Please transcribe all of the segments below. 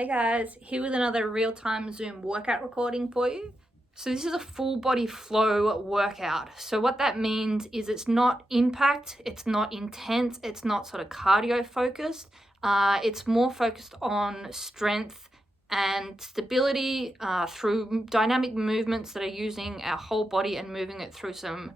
Hey guys, here with another real-time Zoom workout recording for you. So this is a full body flow workout. So what that means is it's not impact, it's not intense, it's not sort of cardio focused. It's more focused on strength and stability through dynamic movements that are using our whole body and moving it through some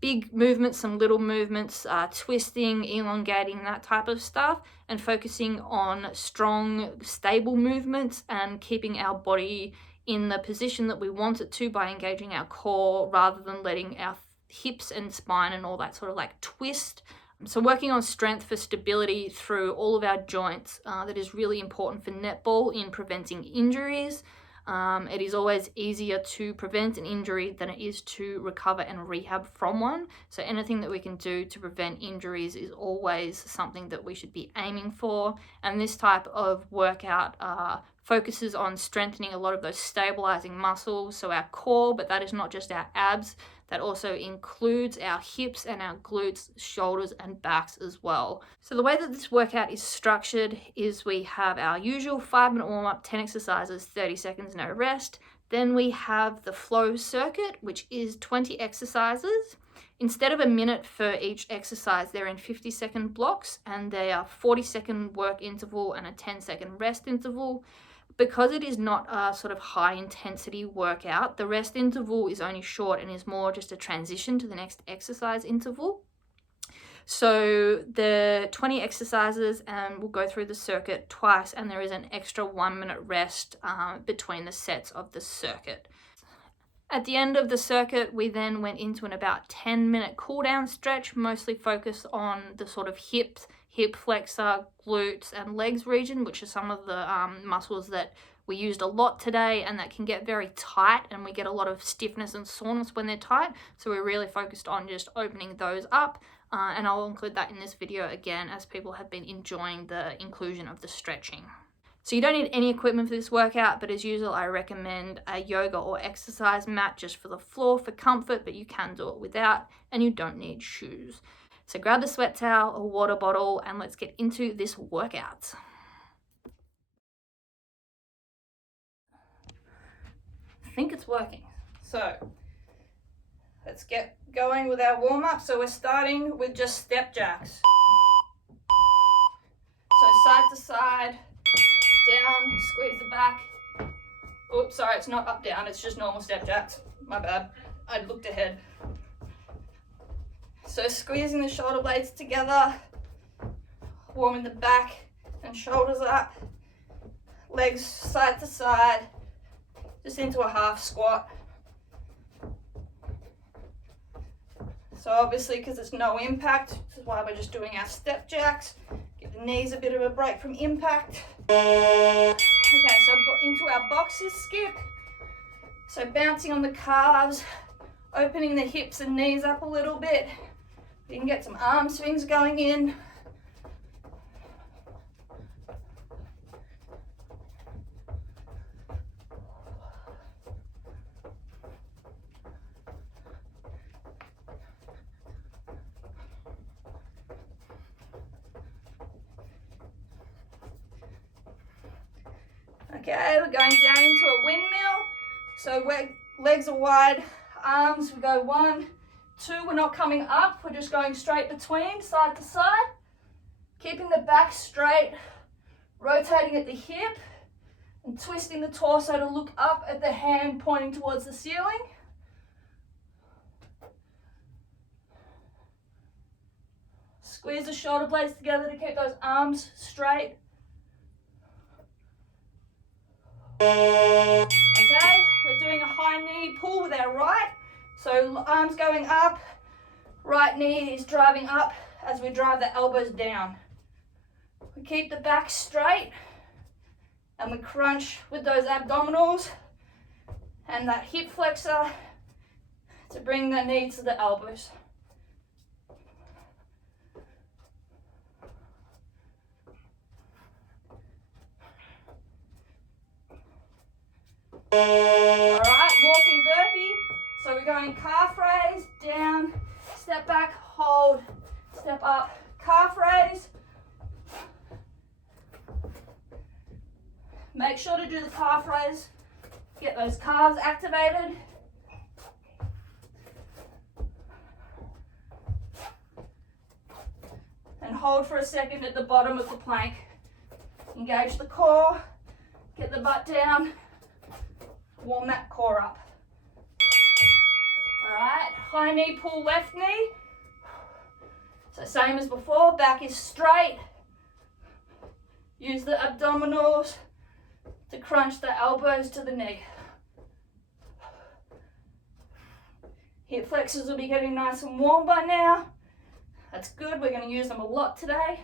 big movements, some little movements, twisting, elongating, that type of stuff, and focusing on strong, stable movements and keeping our body in the position that we want it to by engaging our core rather than letting our hips and spine and all that sort of like twist. So working on strength for stability through all of our joints, that is really important for netball in preventing injuries. It is always easier to prevent an injury than it is to recover and rehab from one. So anything that we can do to prevent injuries is always something that we should be aiming for. And this type of workout focuses on strengthening a lot of those stabilizing muscles, so our core, but that is not just our abs. That also includes our hips and our glutes, shoulders and backs as well. So the way that this workout is structured is we have our usual 5-minute warm-up, 10 exercises, 30 seconds, no rest. Then we have the flow circuit, which is 20 exercises. Instead of a minute for each exercise, they're in 50-second blocks and they are 40-second work interval and a 10-second rest interval. Because it is not a sort of high intensity workout, the rest interval is only short and is more just a transition to the next exercise interval. So the 20 exercises, and we'll go through the circuit twice, and there is an extra 1-minute rest between the sets of the circuit. At the end of the circuit, we then went into an about 10-minute cool down stretch, mostly focused on the sort of hips, hip flexor, glutes and legs region, which are some of the muscles that we used a lot today and that can get very tight, and we get a lot of stiffness and soreness when they're tight. So we're really focused on just opening those up, and I'll include that in this video again as people have been enjoying the inclusion of the stretching. So you don't need any equipment for this workout, but as usual, I recommend a yoga or exercise mat just for the floor for comfort, but you can do it without, and you don't need shoes. So grab the sweat towel, a water bottle, and let's get into this workout. I think it's working. So let's get going with our warm-up. So we're starting with just step jacks. So side to side, down, squeeze the back. Oops, sorry, it's not up down, it's just normal step jacks. My bad, I looked ahead. So squeezing the shoulder blades together, warming the back and shoulders up, legs side to side, just into a half squat. So obviously, because it's no impact, this is why we're just doing our step jacks. Give the knees a bit of a break from impact. Okay, so into our boxer skip. So bouncing on the calves, opening the hips and knees up a little bit. You can get some arm swings going in. Okay, we're going down into a windmill. So legs are wide, arms, we go 1, 2, we're not coming up, we're just going straight between, side to side. Keeping the back straight, rotating at the hip, and twisting the torso to look up at the hand pointing towards the ceiling. Squeeze the shoulder blades together to keep those arms straight. Okay, we're doing a high knee pull with our right. So arms going up, right knee is driving up as we drive the elbows down. We keep the back straight and we crunch with those abdominals and that hip flexor to bring the knee to the elbows. All right, walking burpee. So we're going calf raise, down, step back, hold, step up, calf raise, Make sure to do the calf raise. Get those calves activated. And hold for a second at the bottom of the plank. Engage the core, get the butt down, warm that core up. All right, high knee pull left knee. So same as before, back is straight. Use the abdominals to crunch the elbows to the knee. Hip flexors will be getting nice and warm by now. That's good, we're going to use them a lot today.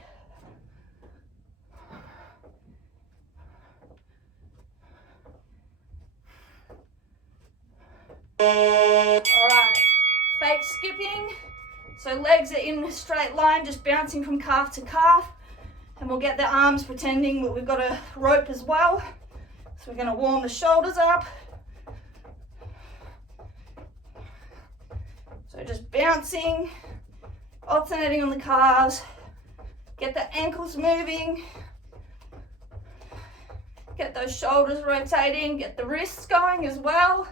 Alright, fake skipping. So legs are in a straight line, just bouncing from calf to calf. And we'll get the arms pretending that we've got a rope as well. So we're going to warm the shoulders up. So just bouncing, alternating on the calves. Get the ankles moving. Get those shoulders rotating. Get the wrists going as well.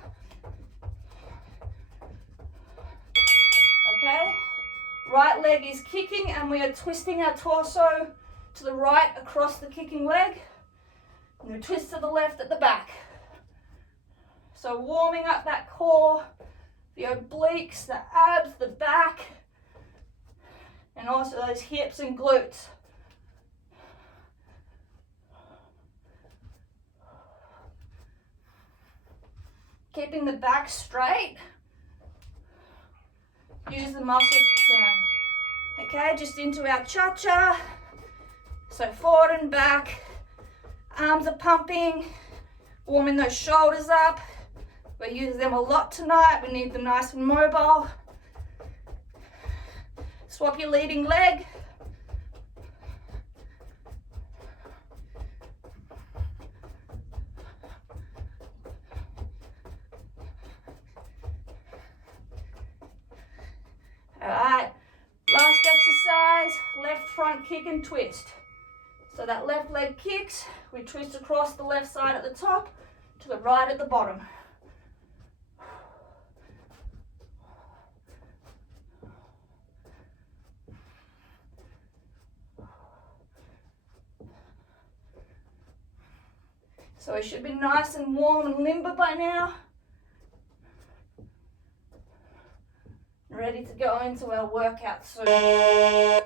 Okay, right leg is kicking and we are twisting our torso to the right across the kicking leg. And we twist to the left at the back. So warming up that core, the obliques, the abs, the back, and also those hips and glutes. Keeping the back straight. Use the muscles to turn. Okay, just into our cha-cha. So forward and back. Arms are pumping. Warming those shoulders up. We use them a lot tonight. We need them nice and mobile. Swap your leading leg. Alright, last exercise, left front kick and twist. So that left leg kicks, we twist across the left side at the top to the right at the bottom. So we should be nice and warm and limber by now. Ready to go into our workout soon. Alright.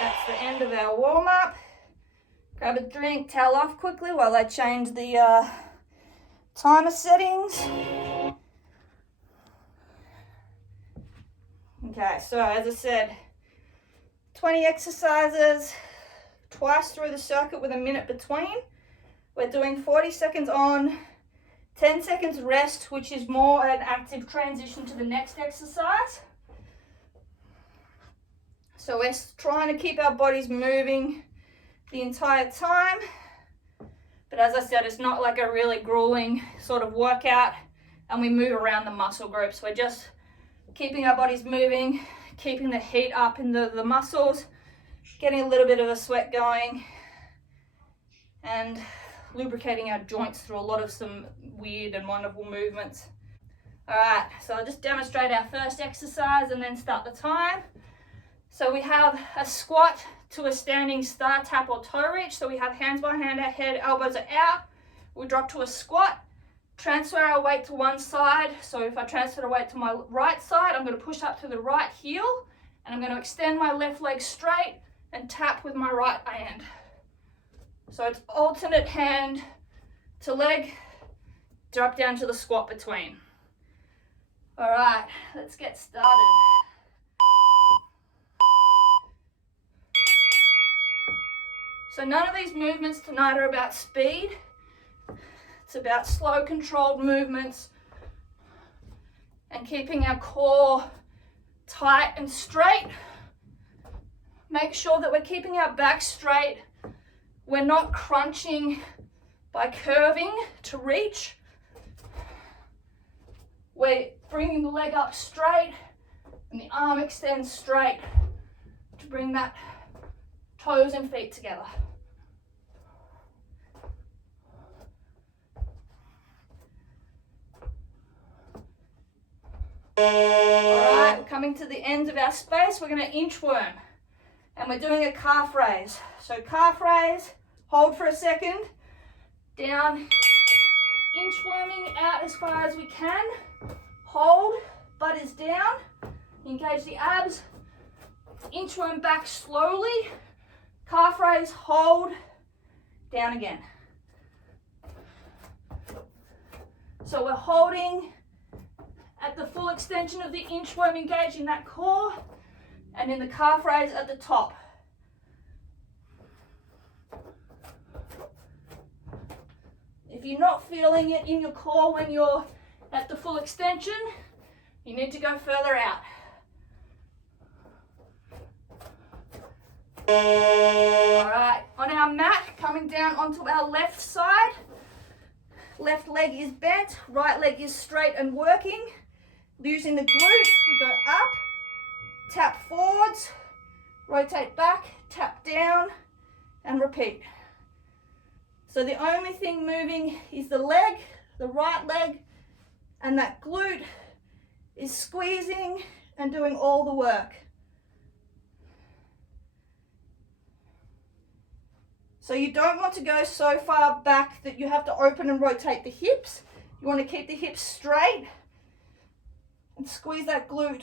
That's the end of our warm up. Grab a drink, towel off quickly while I change the timer settings. Okay, so as I said, 20 exercises, twice through the circuit with a minute between. We're doing 40 seconds on, 10 seconds rest, which is more an active transition to the next exercise. So we're trying to keep our bodies moving the entire time. But as I said, it's not like a really grueling sort of workout and we move around the muscle groups. We're just keeping our bodies moving, keeping the heat up in the muscles, getting a little bit of a sweat going and lubricating our joints through a lot of some weird and wonderful movements. All right, so I'll just demonstrate our first exercise and then start the time. So we have a squat to a standing star tap or toe reach. So we have hands behind our head, elbows are out. We drop to a squat, transfer our weight to one side. So if I transfer the weight to my right side, I'm going to push up to the right heel and I'm going to extend my left leg straight and tap with my right hand. So it's alternate hand to leg, drop down to the squat between. All right, let's get started. So none of these movements tonight are about speed. It's about slow, controlled movements and keeping our core tight and straight. Make sure that we're keeping our back straight. We're not crunching by curving to reach. We're bringing the leg up straight and the arm extends straight to bring that toes and feet together. Alright, we're coming to the end of our space. We're going to inchworm. And we're doing a calf raise. So calf raise, hold for a second, down, inchworming out as far as we can, hold, butt is down, engage the abs, inchworm back slowly, calf raise, hold, down again. So we're holding at the full extension of the inchworm, engaging that core, and in the calf raise at the top. If you're not feeling it in your core when you're at the full extension, you need to go further out. Alright, on our mat, coming down onto our left side. Left leg is bent, right leg is straight and working. Using the glute, we go up, tap forwards, rotate back, tap down, and repeat. So the only thing moving is the leg, the right leg, and that glute is squeezing and doing all the work. So you don't want to go so far back that you have to open and rotate the hips. You want to keep the hips straight and squeeze that glute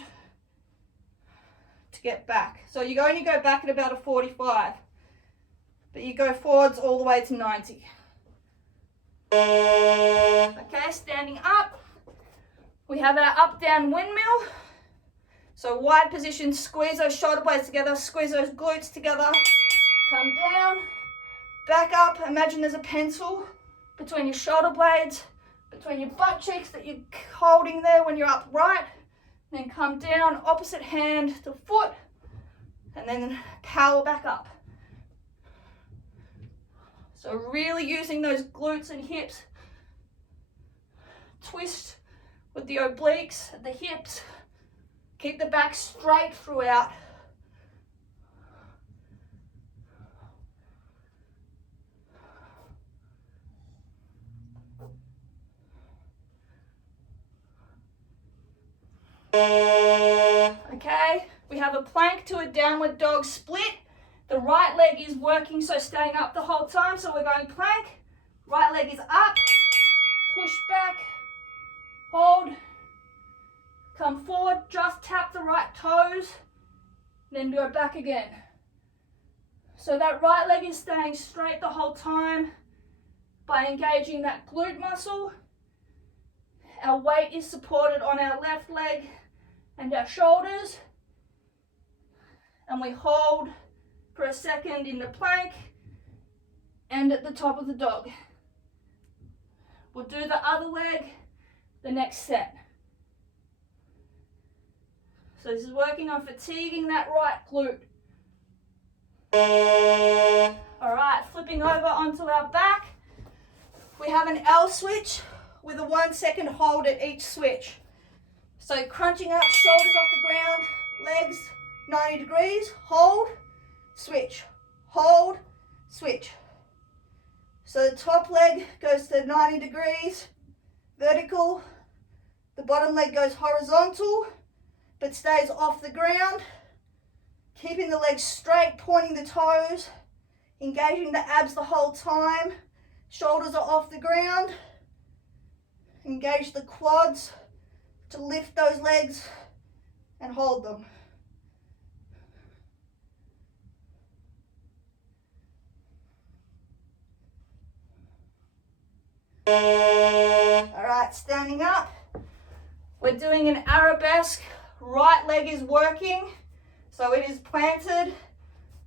to get back. So you only go back at about a 45, but you go forwards all the way to 90. Okay, standing up. We have our up-down windmill. So wide position, squeeze those shoulder blades together, squeeze those glutes together, come down, back up. Imagine there's a pencil between your shoulder blades, between your butt cheeks that you're holding there when you're upright. Then come down, opposite hand to foot, and then power back up. So really using those glutes and hips. Twist with the obliques at the hips. Keep the back straight throughout. Okay, we have a plank to a downward dog split. The right leg is working, so staying up the whole time. So we're going plank, right leg is up, push back, hold, come forward, just tap the right toes, then go back again. So that right leg is staying straight the whole time by engaging that glute muscle. Our weight is supported on our left leg and our shoulders, and we hold for a second in the plank and at the top of the dog. We'll do the other leg the next set. So this is working on fatiguing that right glute. All right, flipping over onto our back. We have an L switch with a 1 second hold at each switch. So crunching up, shoulders off the ground, legs 90 degrees, hold, switch, hold, switch. So the top leg goes to 90 degrees, vertical. The bottom leg goes horizontal, but stays off the ground. Keeping the legs straight, pointing the toes, engaging the abs the whole time. Shoulders are off the ground. Engage the quads to lift those legs and hold them. All right, standing up. We're doing an arabesque. Right leg is working, so it is planted.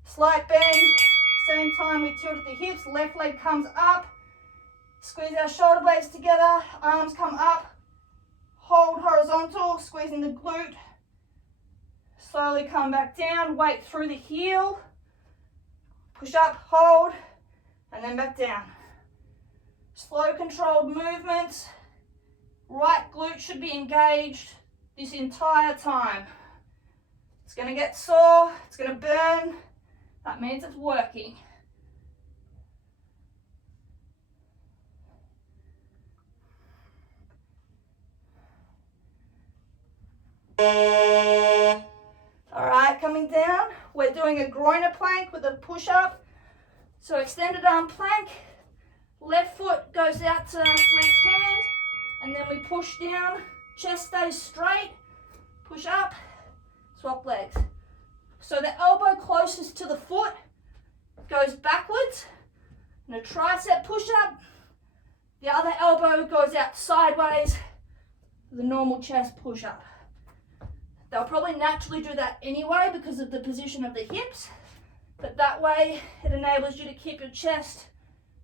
Slight bend. Same time we tilt at the hips. Left leg comes up. Squeeze our shoulder blades together. Arms come up. Hold horizontal, squeezing the glute. Slowly come back down. Weight through the heel. Push up, hold, and then back down. Slow, controlled movements. Right glute should be engaged this entire time. It's going to get sore, it's going to burn. That means it's working. All right, coming down, we're doing a groiner plank with a push-up. So extended arm plank, left foot goes out to left hand, and then we push down, chest stays straight, push up, swap legs. So the elbow closest to the foot goes backwards, and a tricep push-up. The other elbow goes out sideways, the normal chest push-up. They'll probably naturally do that anyway because of the position of the hips, but that way it enables you to keep your chest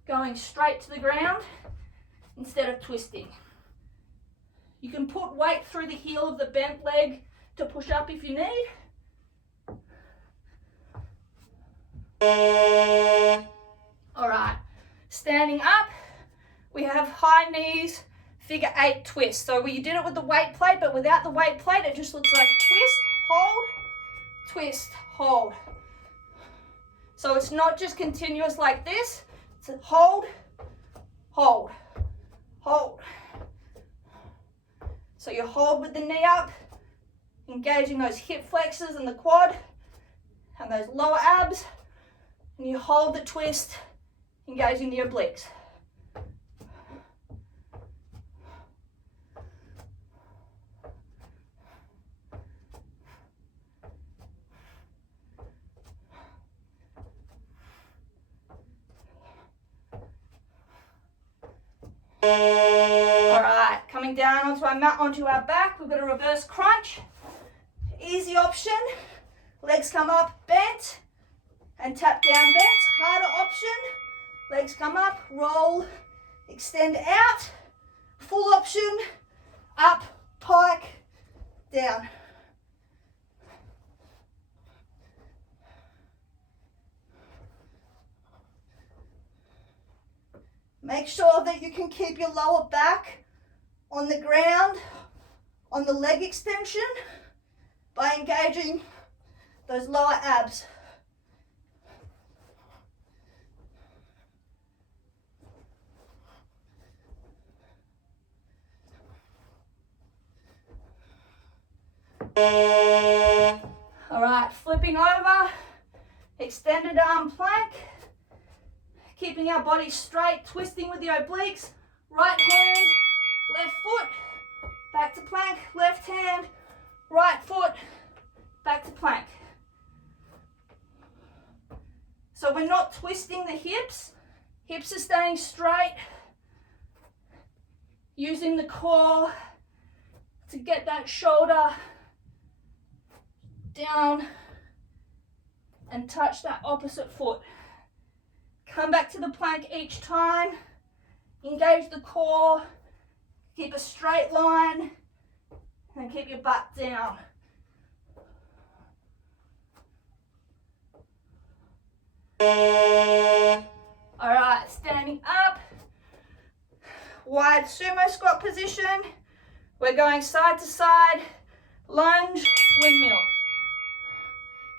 going straight to the ground instead of twisting. You can put weight through the heel of the bent leg to push up if you need. All right, standing up, we have high knees, figure 8 twist. So we did it with the weight plate, but without the weight plate, it just looks like twist, hold, twist, hold. So it's not just continuous like this, it's a hold, hold, hold. So you hold with the knee up, engaging those hip flexors and the quad and those lower abs, and you hold the twist, engaging the obliques. All right, coming down onto our mat, onto our back, we've got a reverse crunch. Easy option, legs come up, bent, and tap down, bent. Harder option, legs come up, roll, extend out. Full option, up, pike, down. Make sure that you can keep your lower back on the ground, on the leg extension, by engaging those lower abs. All right, flipping over, extended arm plank. Keeping our body straight, twisting with the obliques. Right hand, left foot, back to plank. Left hand, right foot, back to plank. So we're not twisting the hips. Hips are staying straight. Using the core to get that shoulder down and touch that opposite foot. Come back to the plank each time, engage the core, keep a straight line, and keep your butt down. All right, standing up, wide sumo squat position. We're going side to side, lunge, windmill.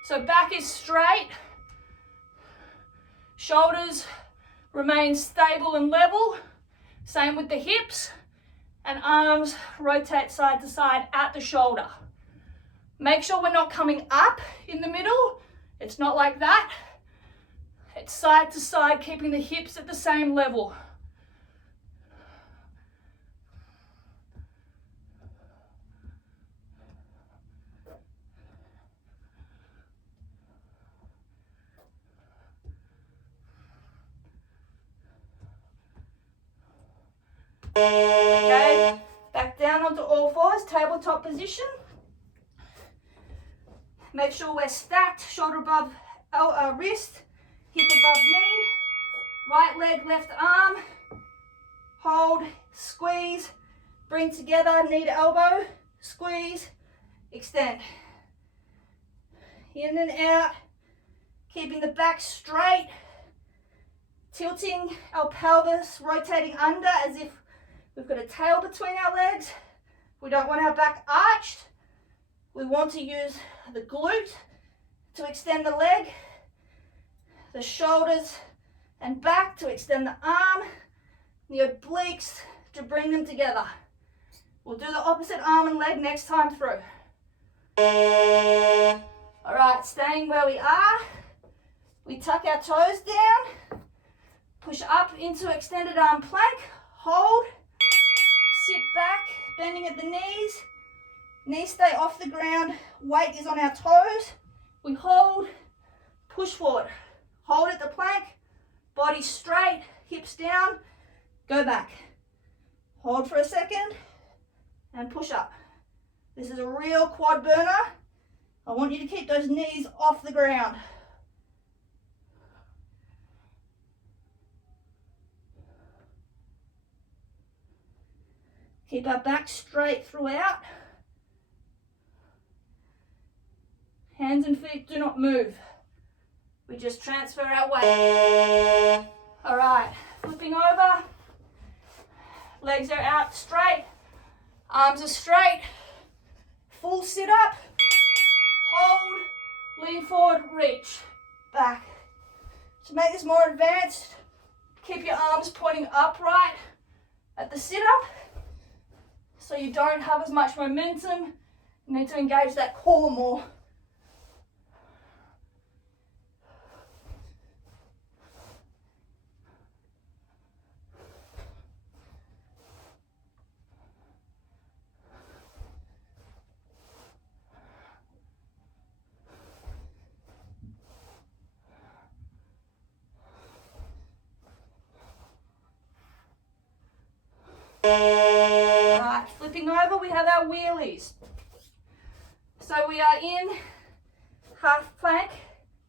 So back is straight. Shoulders remain stable and level. Same with the hips, and arms rotate side to side at the shoulder. Make sure we're not coming up in the middle. It's not like that. It's side to side, keeping the hips at the same level. Okay, back down onto all fours, tabletop position. Make sure we're stacked, shoulder above wrist, hip above knee, right leg, left arm, hold, squeeze, bring together, knee to elbow, squeeze, extend. In and out, keeping the back straight, tilting our pelvis, rotating under as if we've got a tail between our legs. We don't want our back arched. We want to use the glute to extend the leg, the shoulders and back to extend the arm, the obliques to bring them together. We'll do the opposite arm and leg next time through. All right, staying where we are, we tuck our toes down, push up into extended arm plank, hold, sit back, bending at the knees, knees stay off the ground, weight is on our toes, we hold, push forward, hold at the plank, body straight, hips down, go back, hold for a second, and push up. This is a real quad burner. I want you to keep those knees off the ground. Keep our back straight throughout. Hands and feet do not move. We just transfer our weight. All right, flipping over. Legs are out straight. Arms are straight. Full sit up. Hold, lean forward, reach, back. To make this more advanced, keep your arms pointing upright at the sit up so you don't have as much momentum. You need to engage that core more. Alright, flipping over, we have our wheelies. So we are in half plank,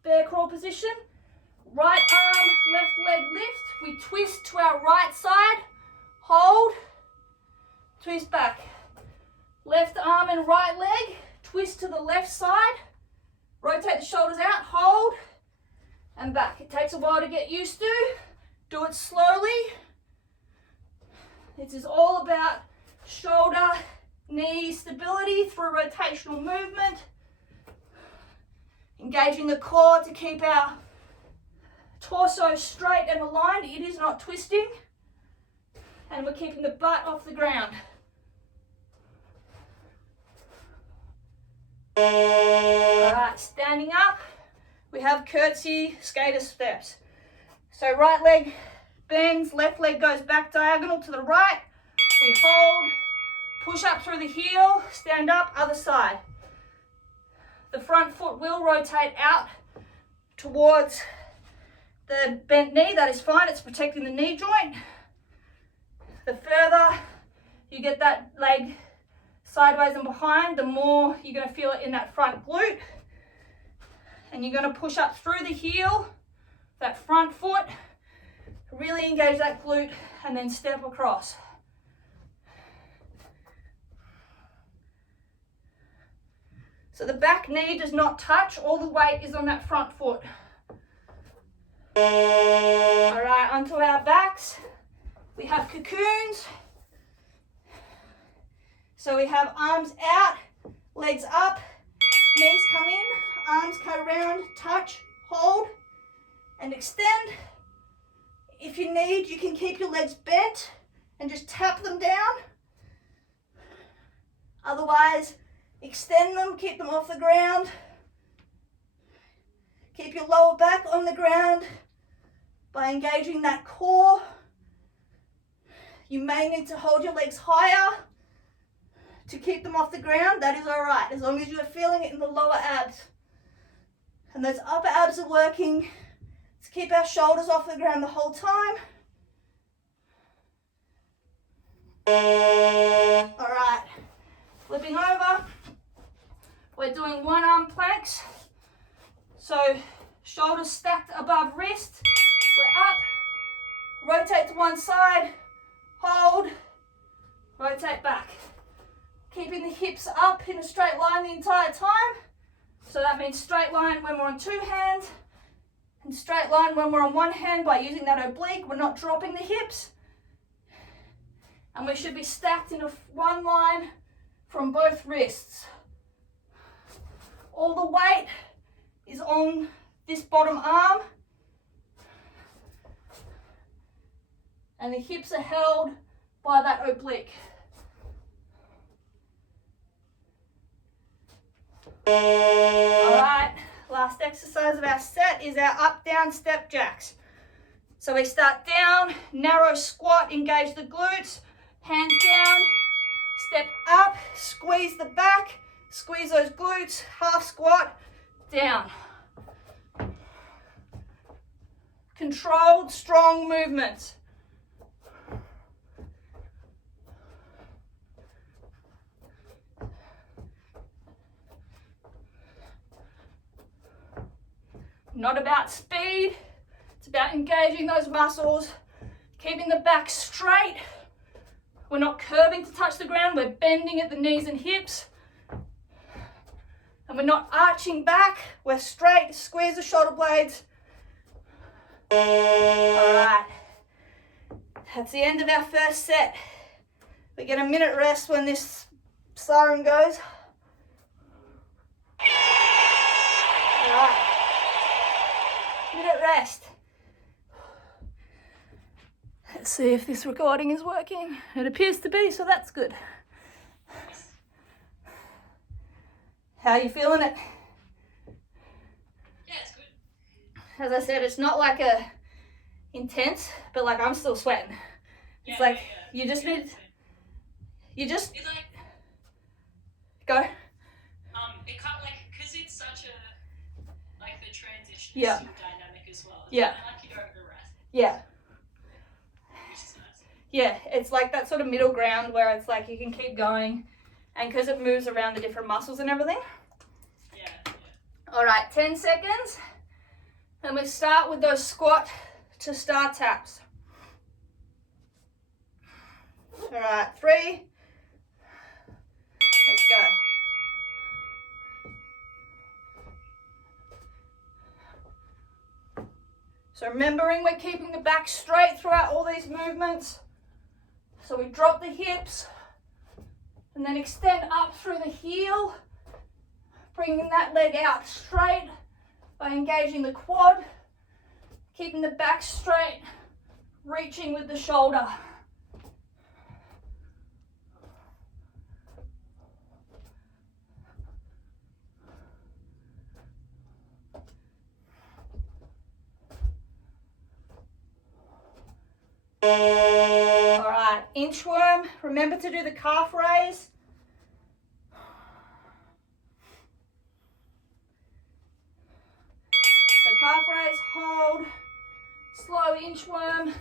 bear crawl position. Right arm, left leg lift. We twist to our right side, hold, twist back. Left arm and right leg, twist to the left side, rotate the shoulders out, hold, and back. It takes a while to get used to. Do it slowly. This is all about shoulder, knee stability through rotational movement. Engaging the core to keep our torso straight and aligned. It is not twisting. And we're keeping the butt off the ground. All right, standing up, we have curtsy skater steps. So right leg bends, left leg goes back diagonal to the right. We hold, push up through the heel, stand up, other side. The front foot will rotate out towards the bent knee. That is fine, it's protecting the knee joint. The further you get that leg sideways and behind, the more you're going to feel it in that front glute. And you're going to push up through the heel, that front foot, really engage that glute, and then step across. So the back knee does not touch, all the weight is on that front foot. All right, onto our backs. We have cocoons. So we have arms out, legs up, knees come in, arms come around, touch, hold, and extend. If you need, you can keep your legs bent and just tap them down. Otherwise, extend them, keep them off the ground. Keep your lower back on the ground by engaging that core. You may need to hold your legs higher to keep them off the ground. That is all right, as long as you're feeling it in the lower abs. And those upper abs are working. Let's keep our shoulders off the ground the whole time. All right, flipping over. We're doing one arm planks. So shoulders stacked above wrist. We're up, rotate to one side, hold, rotate back. Keeping the hips up in a straight line the entire time. So that means straight line when we're on two hands, and straight line when we're on one hand by using that oblique. We're not dropping the hips. And we should be stacked in one line from both wrists. All the weight is on this bottom arm. And the hips are held by that oblique. All right, last exercise of our set is our up, down, step jacks. So we start down, narrow squat, engage the glutes, hands down, step up, squeeze the back, squeeze those glutes, half squat, down. Controlled, strong movements. Not about speed, it's about engaging those muscles, keeping the back straight. We're not curving to touch the ground, we're bending at the knees and hips. And we're not arching back, we're straight, squeeze the shoulder blades. All right, that's the end of our first set. We get a minute rest when this siren goes. All right. Minute rest. Let's see if this recording is working. It appears to be, so that's good. How are you feeling it? Yeah, it's good. As I said, it's not like a intense, but like I'm still sweating. It's like you just need, It's like go. it can't because it's such a the transition is Yeah. so dynamic as well. It's Yeah. kinda like you don't rest, Yeah. which is nice. Yeah, it's like that sort of middle ground where it's like you can keep going, and because it moves around the different muscles and everything. Yeah. All right, 10 seconds. And we start with those squat to start taps. All right, 3. Let's go. So remembering we're keeping the back straight throughout all these movements. So we drop the hips and then extend up through the heel, bringing that leg out straight by engaging the quad, keeping the back straight, reaching with the shoulder. All right, inchworm. Remember to do the calf raise. So calf raise, hold, slow inchworm.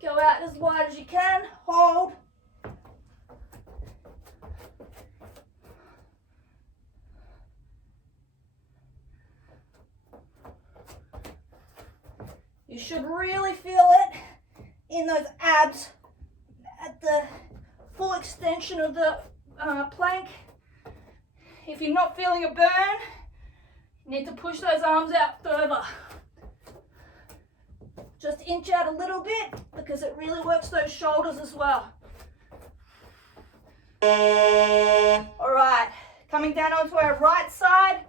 Go out as wide as you can, hold. You should really feel it in those abs at the full extension of the plank. If you're not feeling a burn, you need to push those arms out further. Just inch out a little bit because it really works those shoulders as well. All right, coming down onto our right side,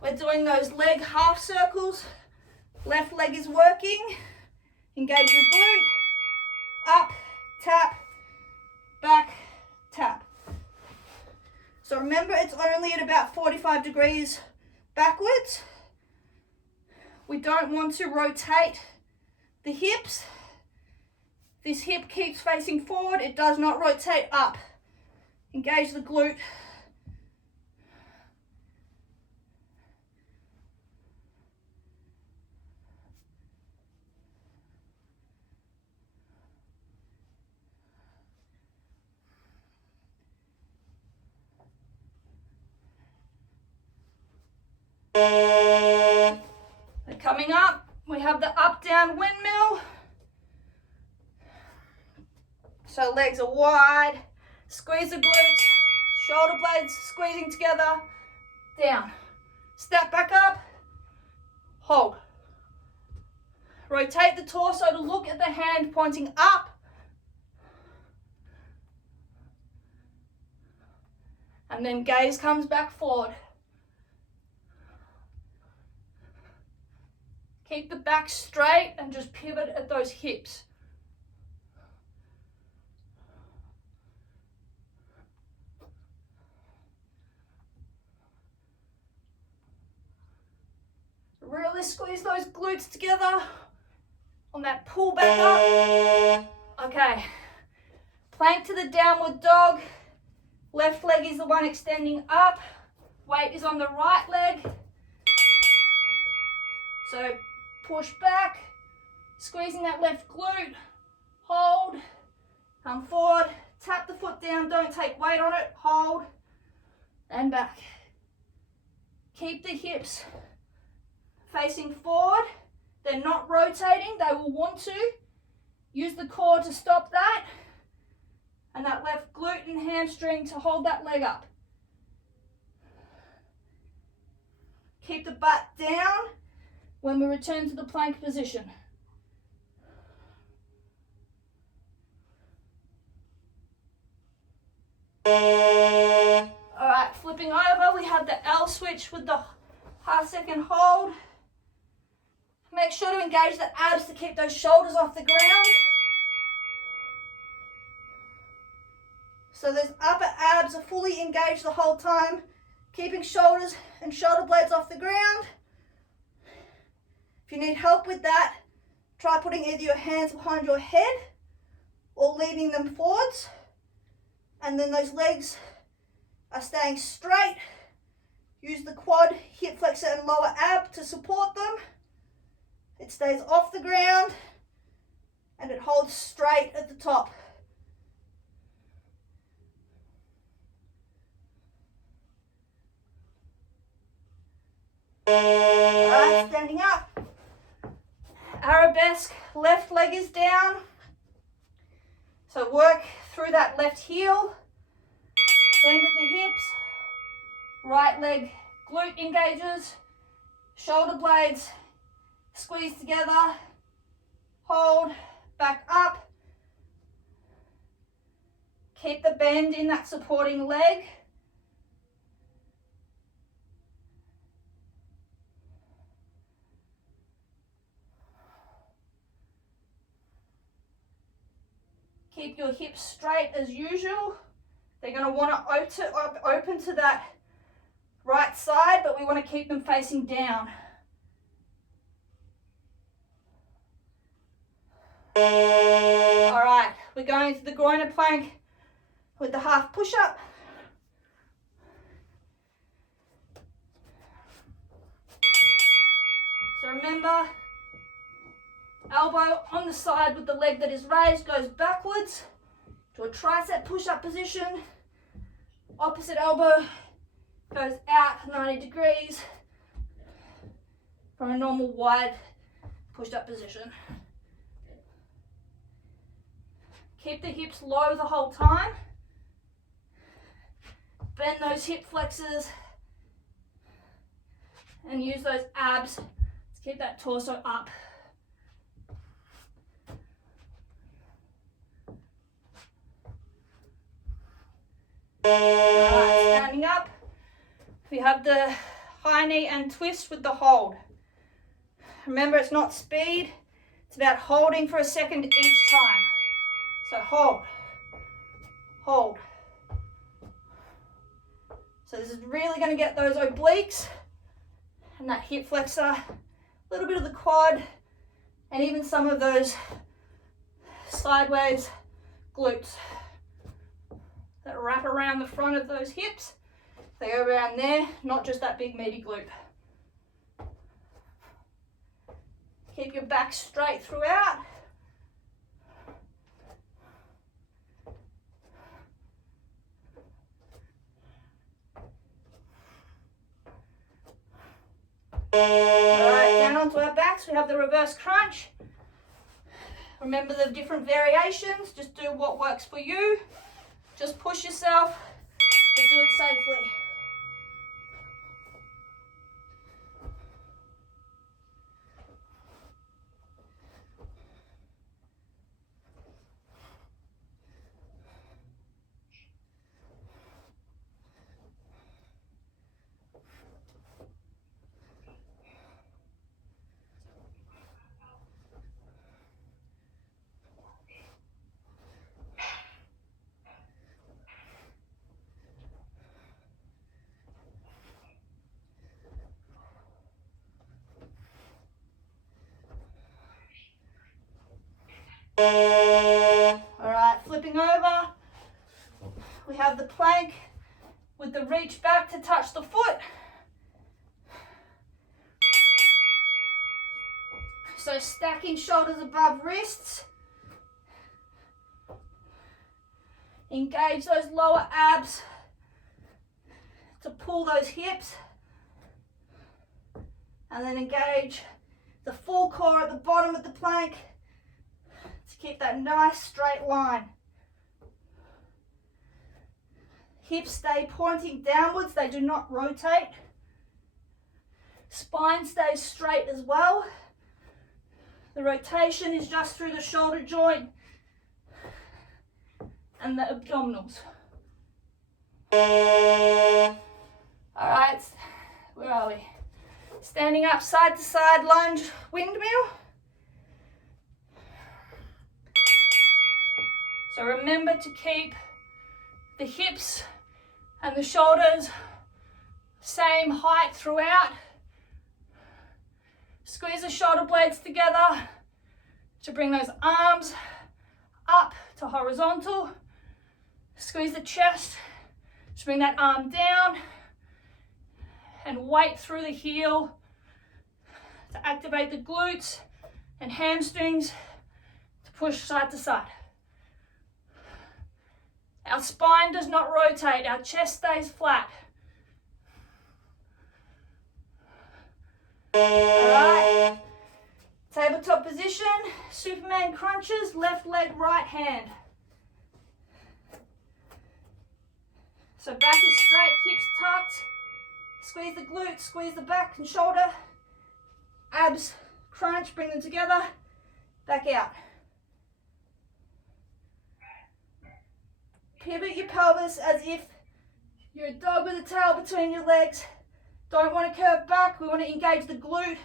we're doing those leg half circles. Left leg is working. Engage the glute. Up, tap, back, tap. So remember, it's only at about 45 degrees backwards. We don't want to rotate the hips. This hip keeps facing forward. It does not rotate up. Engage the glute. And coming up, we have the up-down windmill. So legs are wide, squeeze the glutes, shoulder blades squeezing together, down. Step back up, hold. Rotate the torso to look at the hand pointing up. And then gaze comes back forward. Keep the back straight and just pivot at those hips. Really squeeze those glutes together on that pull back up. Okay, plank to the downward dog. Left leg is the one extending up. Weight is on the right leg. So push back, squeezing that left glute. Hold, come forward, tap the foot down, don't take weight on it, hold, and back. Keep the hips facing forward. They're not rotating, they will want to. Use the core to stop that, and that left glute and hamstring to hold that leg up. Keep the butt down when we return to the plank position. Alright, flipping over, we have the L switch with the half-second hold. Make sure to engage the abs to keep those shoulders off the ground. So those upper abs are fully engaged the whole time, keeping shoulders and shoulder blades off the ground. If you need help with that, try putting either your hands behind your head or leaning them forwards. And then those legs are staying straight. Use the quad, hip flexor and lower ab to support them. It stays off the ground and it holds straight at the top. Alright, standing up. Arabesque, left leg is down. So work through that left heel. Bend at the hips. Right leg glute engages. Shoulder blades squeeze together. Hold, back up. Keep the bend in that supporting leg. Keep your hips straight as usual. They're going to want to open to that right side, but we want to keep them facing down. All right, we're going to the groiner plank with the half push-up. So remember, elbow on the side with the leg that is raised goes backwards to a tricep push-up position. Opposite elbow goes out 90 degrees from a normal wide pushed-up position. Keep the hips low the whole time. Bend those hip flexors and use those abs to keep that torso up. Alright, standing up. We have the high knee and twist with the hold. Remember, it's not speed, it's about holding for a second each time. So hold, hold. So this is really going to get those obliques and that hip flexor, a little bit of the quad, and even some of those sideways glutes that wrap around the front of those hips. They go around there, not just that big meaty glute. Keep your back straight throughout. Alright, down onto our backs, we have the reverse crunch. Remember the different variations, just do what works for you. Just push yourself, but do it safely. All right, flipping over. We have the plank with the reach back to touch the foot. So stacking shoulders above wrists. Engage those lower abs to pull those hips. And then engage the full core at the bottom of the plank to keep that nice straight line. Hips stay pointing downwards, they do not rotate. Spine stays straight as well. The rotation is just through the shoulder joint and the abdominals. All right, where are we? Standing up, side to side lunge, windmill. So remember to keep the hips and the shoulders same height throughout. Squeeze the shoulder blades together to bring those arms up to horizontal. Squeeze the chest to bring that arm down and weight through the heel to activate the glutes and hamstrings to push side to side. Our spine does not rotate, our chest stays flat. All right, tabletop position, Superman crunches, left leg, right hand. So back is straight, hips tucked, squeeze the glutes, squeeze the back and shoulder, abs crunch, bring them together, back out. Pivot your pelvis as if you're a dog with a tail between your legs. Don't want to curve back, we want to engage the glute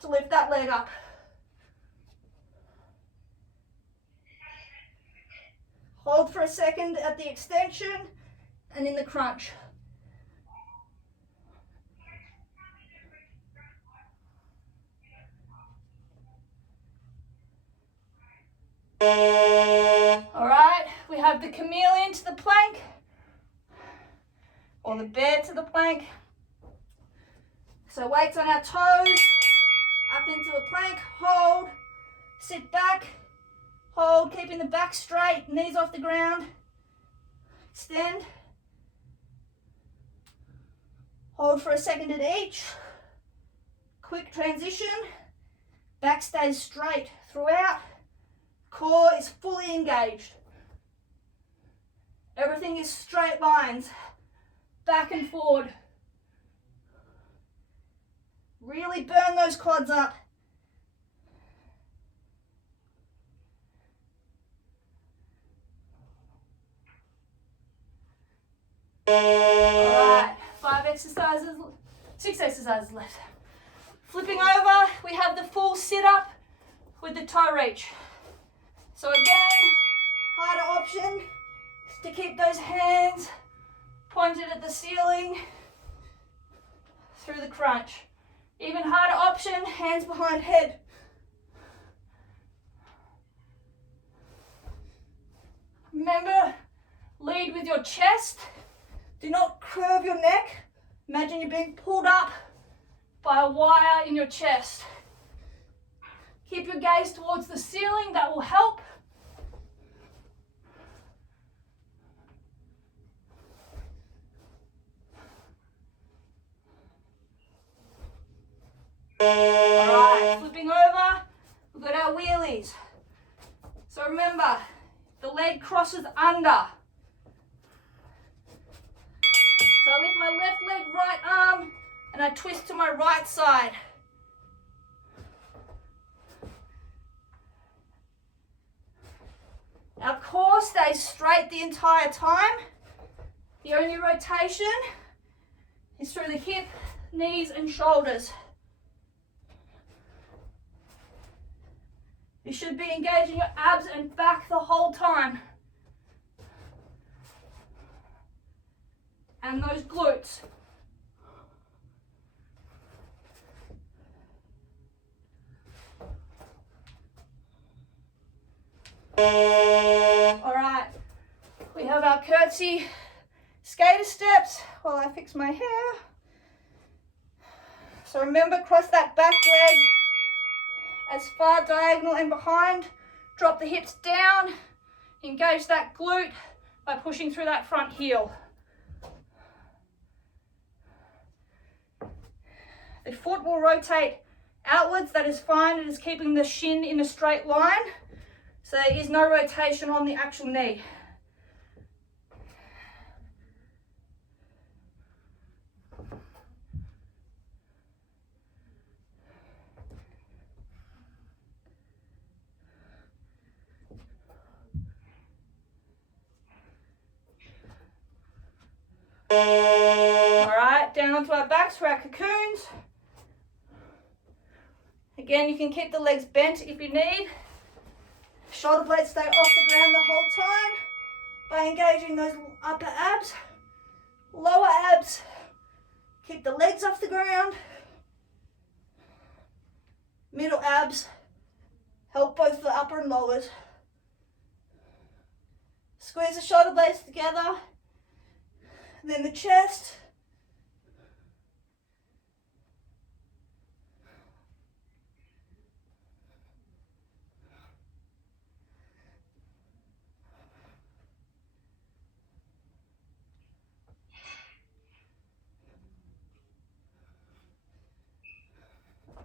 to lift that leg up. Hold for a second at the extension and in the crunch. All right, we have the chameleon to the plank, or the bear to the plank. So weights on our toes, up into a plank, hold, sit back, hold, keeping the back straight, knees off the ground, extend, hold for a second at each, quick transition, back stays straight throughout, core is fully engaged. Everything is straight lines, back and forward. Really burn those quads up. Alright, 6 exercises left. Flipping over, we have the full sit-up with the toe reach. So again, harder option is to keep those hands pointed at the ceiling through the crunch. Even harder option, hands behind head. Remember, lead with your chest. Do not curve your neck. Imagine you're being pulled up by a wire in your chest. Keep your gaze towards the ceiling, that will help. Alright, flipping over, we've got our wheelies. So remember, the leg crosses under. So I lift my left leg, right arm, and I twist to my right side. Our core stays straight the entire time. The only rotation is through the hip, knees, and shoulders. You should be engaging your abs and back the whole time. And those glutes. All right, we have our curtsy skater steps while I fix my hair. So remember, cross that back leg as far diagonal and behind. Drop the hips down. Engage that glute by pushing through that front heel. The foot will rotate outwards. That is fine. It is keeping the shin in a straight line. So there is no rotation on the actual knee. All right, down onto our backs for our cocoons. Again, you can keep the legs bent if you need. Shoulder blades stay off the ground the whole time by engaging those upper abs. Lower abs, keep the legs off the ground. Middle abs, help both the upper and lowers. Squeeze the shoulder blades together. Then the chest.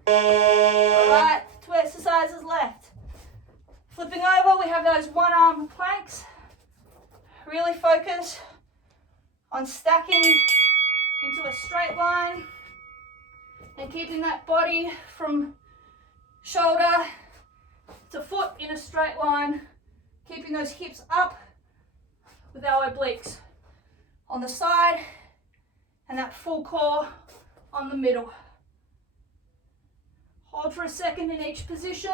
Alright, 2 exercises left. Flipping over, we have those one arm planks. Really focus on stacking into a straight line and keeping that body from shoulder to foot in a straight line, keeping those hips up with our obliques on the side and that full core on the middle. Hold for a second in each position.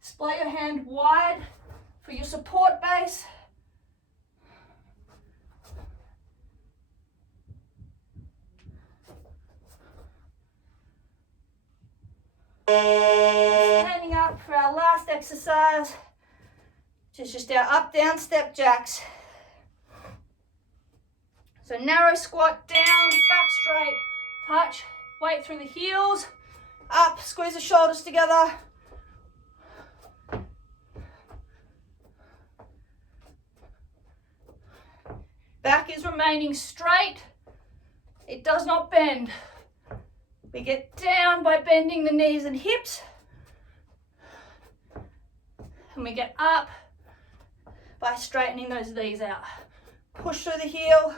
Splay your hand wide for your support base. Standing up for our last exercise, which is just our up, down, step jacks. So narrow squat, down, back straight, touch, weight through the heels, up, squeeze the shoulders together. Back is remaining straight, it does not bend. We get down by bending the knees and hips, and we get up by straightening those knees out. Push through the heel.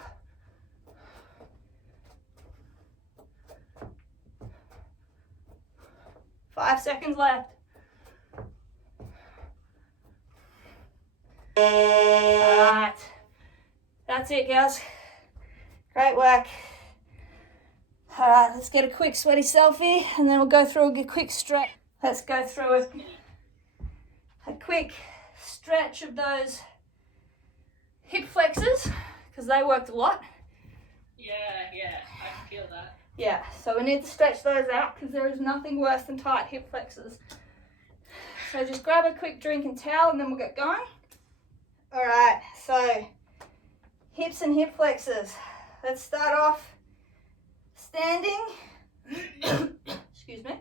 Five seconds left. All right, that's it, guys. Great work. All right, let's get a quick sweaty selfie and then we'll go through a quick stretch. Let's go through a quick stretch of those hip flexors because they worked a lot. Yeah, I can feel that. Yeah, so we need to stretch those out because there is nothing worse than tight hip flexors. So just grab a quick drink and towel and then we'll get going. All right, so hips and hip flexors. Let's start off standing. Excuse me.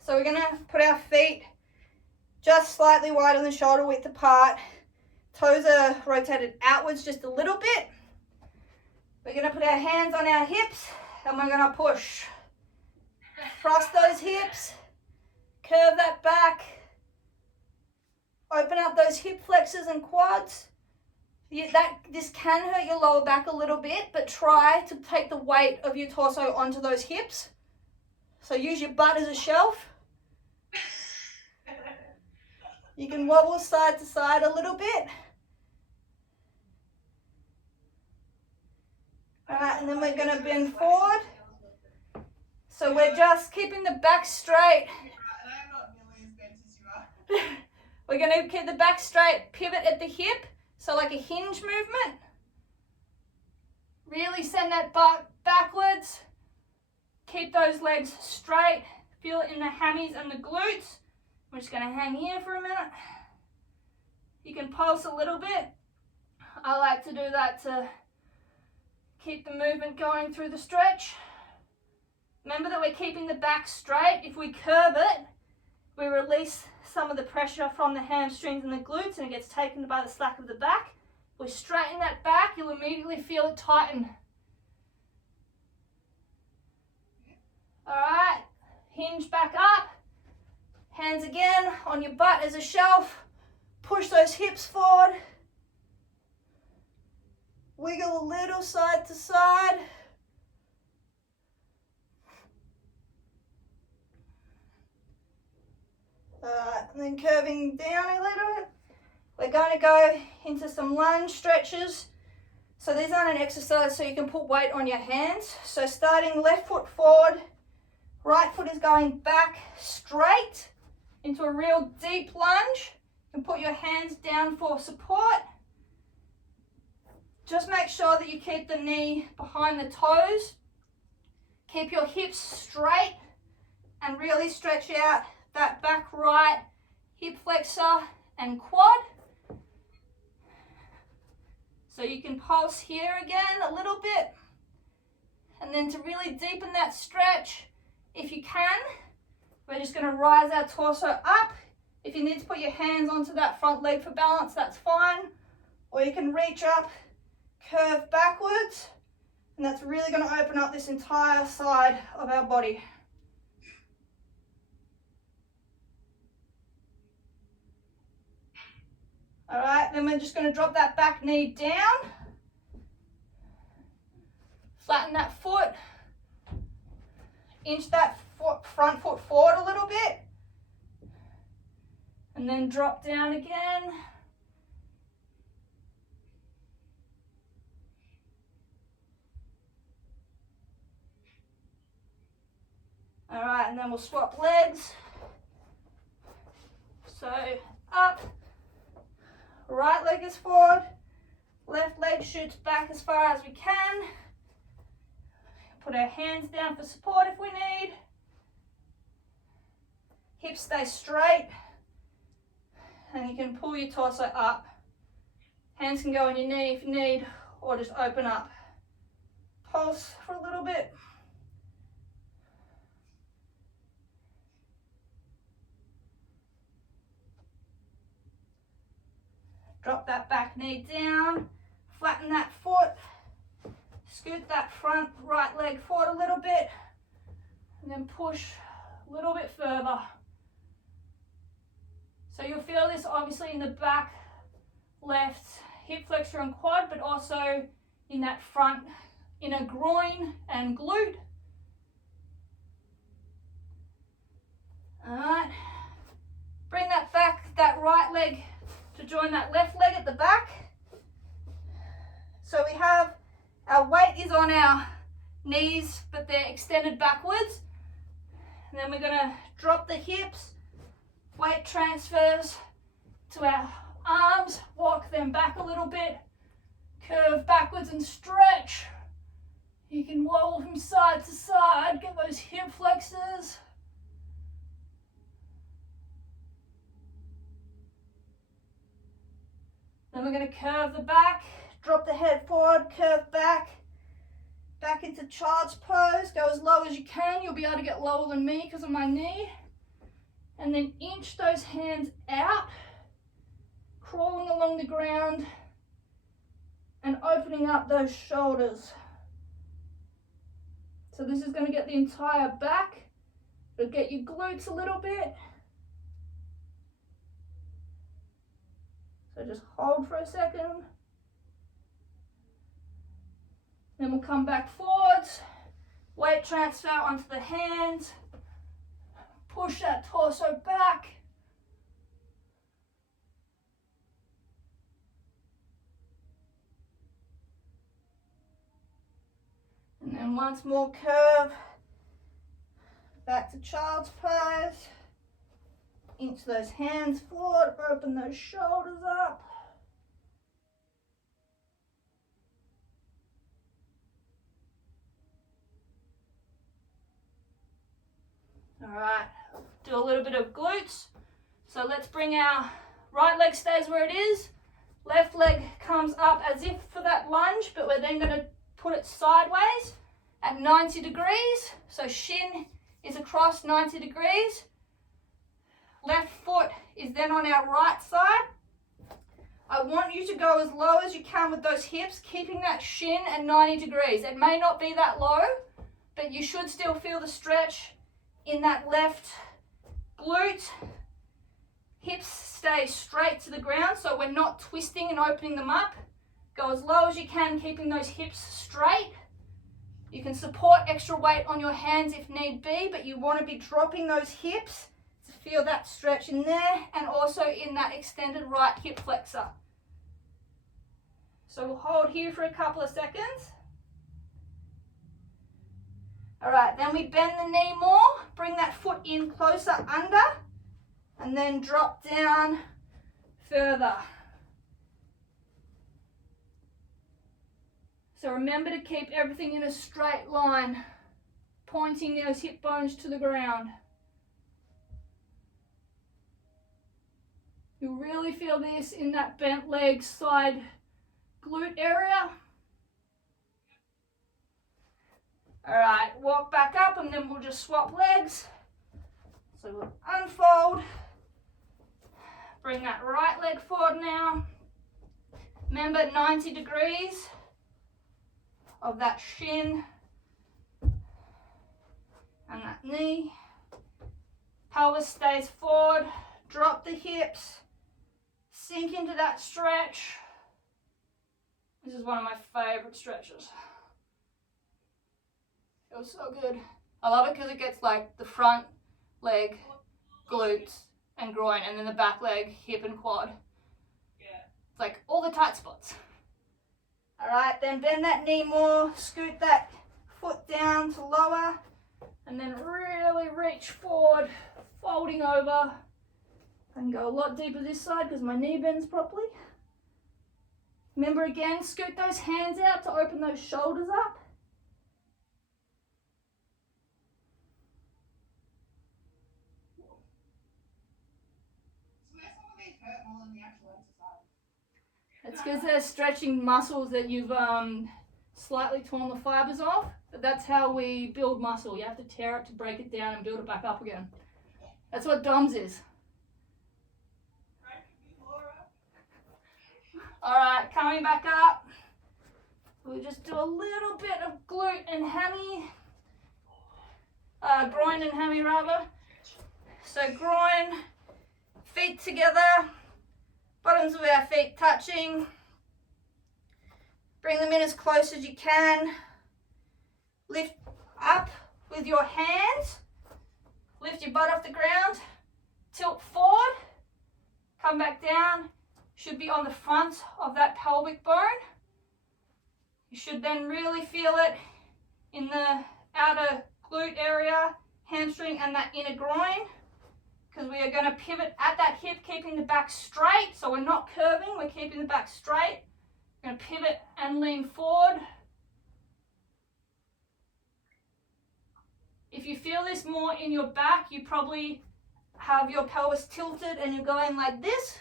So we're gonna put our feet just slightly wider than shoulder width apart. Toes are rotated outwards just a little bit. We're gonna put our hands on our hips and we're gonna push. Thrust those hips, curve that back, open up those hip flexors and quads. This can hurt your lower back a little bit, but try to take the weight of your torso onto those hips. So use your butt as a shelf. You can wobble side to side a little bit. All right, and then we're gonna bend forward. So we're just keeping the back straight. We're gonna keep the back straight, pivot at the hip. So like a hinge movement. Really send that butt backwards. Keep those legs straight. Feel it in the hammies and the glutes. We're just gonna hang here for a minute. You can pulse a little bit. I like to do that to keep the movement going through the stretch. Remember that we're keeping the back straight. If we curve it, we release some of the pressure from the hamstrings and the glutes and it gets taken by the slack of the back. If we straighten that back, you'll immediately feel it tighten. All right, hinge back up. Hands again on your butt as a shelf. Push those hips forward. Wiggle a little side to side. And then curving down a little bit. We're going to go into some lunge stretches. So these aren't an exercise so you can put weight on your hands. So starting left foot forward, right foot is going back straight into a real deep lunge. You can put your hands down for support. Just make sure that you keep the knee behind the toes. Keep your hips straight and really stretch out that back right hip flexor and quad. So you can pulse here again a little bit. And then to really deepen that stretch, if you can, we're just going to rise our torso up. If you need to put your hands onto that front leg for balance, that's fine. Or you can reach up, curve backwards, and that's really going to open up this entire side of our body. All right, then we're just going to drop that back knee down. Flatten that foot. Inch that front foot forward a little bit. And then drop down again. All right, and then we'll swap legs. So up. Right leg is forward, left leg shoots back as far as we can. Put our hands down for support if we need. Hips stay straight. And you can pull your torso up. Hands can go on your knee if you need, or just open up. Pulse for a little bit. Drop that back knee down, flatten that foot, scoot that front right leg forward a little bit, and then push a little bit further. So you'll feel this obviously in the back, left hip flexor and quad, but also in that front inner groin and glute. All right, bring that back, that right leg to join that left leg at the back. So we have our weight is on our knees, but they're extended backwards. And then we're going to drop the hips, weight transfers to our arms, walk them back a little bit, curve backwards and stretch. You can wobble from side to side, get those hip flexors. Then we're going to curve the back, drop the head forward, curve back, back into child's pose. Go as low as you can. You'll be able to get lower than me because of my knee. And then inch those hands out, crawling along the ground and opening up those shoulders. So this is going to get the entire back. It'll get your glutes a little bit. So just hold for a second. Then we'll come back forwards. Weight transfer onto the hands. Push that torso back. And then once more curve. Back to child's pose. Inch those hands forward, open those shoulders up. All right, So a little bit of glutes. So let's bring our right leg stays where it is. Left leg comes up as if for that lunge, but we're then going to put it sideways at 90 degrees. So shin is across 90 degrees. Left foot is then on our right side. I want you to go as low as you can with those hips, keeping that shin at 90 degrees. It may not be that low, but you should still feel the stretch in that left glute. Hips stay straight to the ground, so we're not twisting and opening them up. Go as low as you can, keeping those hips straight. You can support extra weight on your hands if need be, but you want to be dropping those hips to feel that stretch in there and also in that extended right hip flexor. So we'll hold here for a couple of seconds. All right, then we bend the knee more, bring that foot in closer under, and then drop down further. So remember to keep everything in a straight line, pointing those hip bones to the ground. You'll really feel this in that bent leg side glute area. All right, walk back up and then we'll just swap legs. So we'll unfold, bring that right leg forward now. Remember 90 degrees of that shin and that knee. Pelvis stays forward, drop the hips, sink into that stretch. This is one of my favorite stretches. Feels so good. I love it because it gets like the front leg, glutes and groin, and then the back leg, hip and quad. Yeah. It's like all the tight spots. All right, then bend that knee more, scoot that foot down to lower, and then really reach forward, folding over. I can go a lot deeper this side because my knee bends properly. Remember again, scoot those hands out to open those shoulders up. It's because they're stretching muscles that you've slightly torn the fibers off. But that's how we build muscle. You have to tear it to break it down and build it back up again. That's what DOMS is. All right, coming back up. We'll just do a little bit of glute and hammy. Groin and hammy rather. So groin, feet together. Bottoms of our feet touching. Bring them in as close as you can. Lift up with your hands. Lift your butt off the ground. Tilt forward. Come back down. Should be on the front of that pelvic bone. You should then really feel it in the outer glute area, hamstring and that inner groin. Because we are going to pivot at that hip, keeping the back straight. So we're not curving, we're keeping the back straight. We're going to pivot and lean forward. If you feel this more in your back, you probably have your pelvis tilted and you're going like this.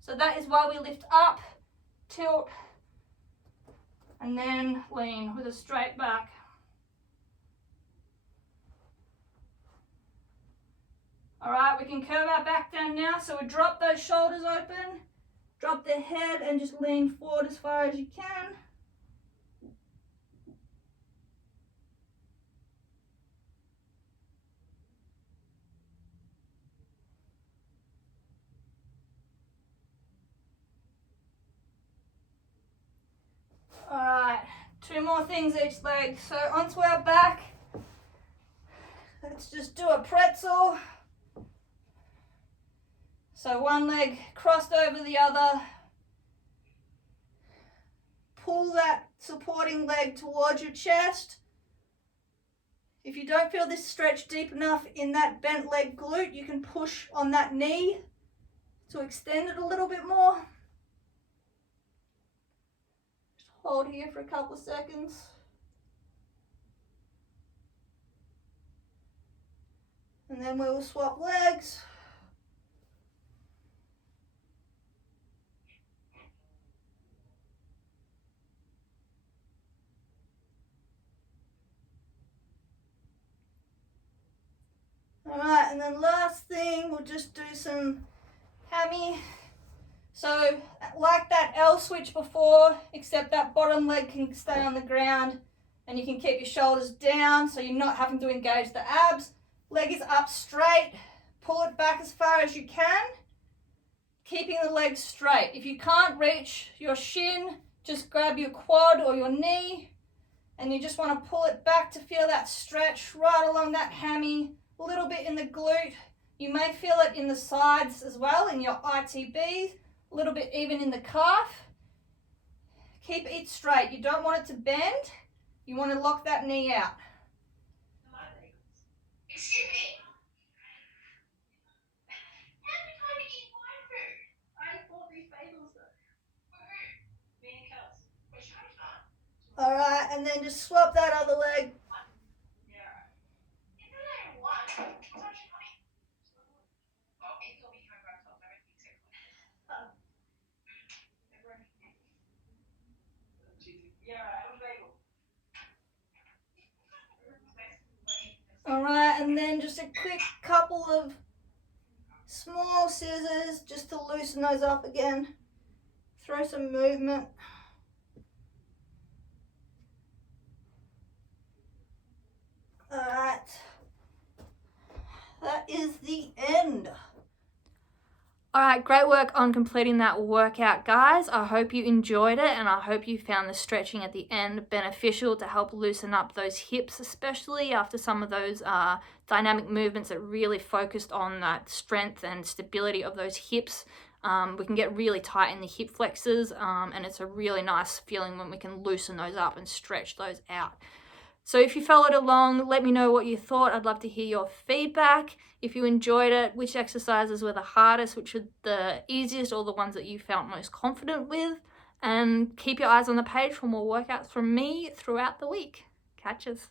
So that is why we lift up, tilt, and then lean with a straight back. All right, we can curve our back down now. So we drop those shoulders open, drop the head and just lean forward as far as you can. All right, 2 more things each leg. So onto our back. Let's just do a pretzel. So one leg crossed over the other. Pull that supporting leg towards your chest. If you don't feel this stretch deep enough in that bent leg glute, you can push on that knee to extend it a little bit more. Just hold here for a couple of seconds. And And then we will swap legs. Alright, and then last thing, we'll just do some hammy. So, like that L switch before, except that bottom leg can stay on the ground and you can keep your shoulders down so you're not having to engage the abs. Leg is up straight, pull it back as far as you can, keeping the leg straight. If you can't reach your shin, just grab your quad or your knee and you just want to pull it back to feel that stretch right along that hammy, a little bit in the glute. You may feel it in the sides as well, in your ITBs, a little bit even in the calf. Keep it straight. You don't want it to bend. You want to lock that knee out. Excuse me. How many times eat my food? I bought these bagels though. Me and Kels. Which one? Alright, and then just swap that other leg. Yeah. Isn't that one? It's actually funny. Oh, maybe I'll be coming back to I don't think so. Yeah, I have a bagel. Alright, and then just a quick couple of small scissors just to loosen those up again. Throw some movement. Alright, that is the end. Alright, great work on completing that workout, guys. I hope you enjoyed it and I hope you found the stretching at the end beneficial to help loosen up those hips, especially after some of those dynamic movements that really focused on that strength and stability of those hips. We can get really tight in the hip flexors and it's a really nice feeling when we can loosen those up and stretch those out. So if you followed along, let me know what you thought. I'd love to hear your feedback. If you enjoyed it, which exercises were the hardest, which were the easiest, or the ones that you felt most confident with. And keep your eyes on the page for more workouts from me throughout the week. Catches.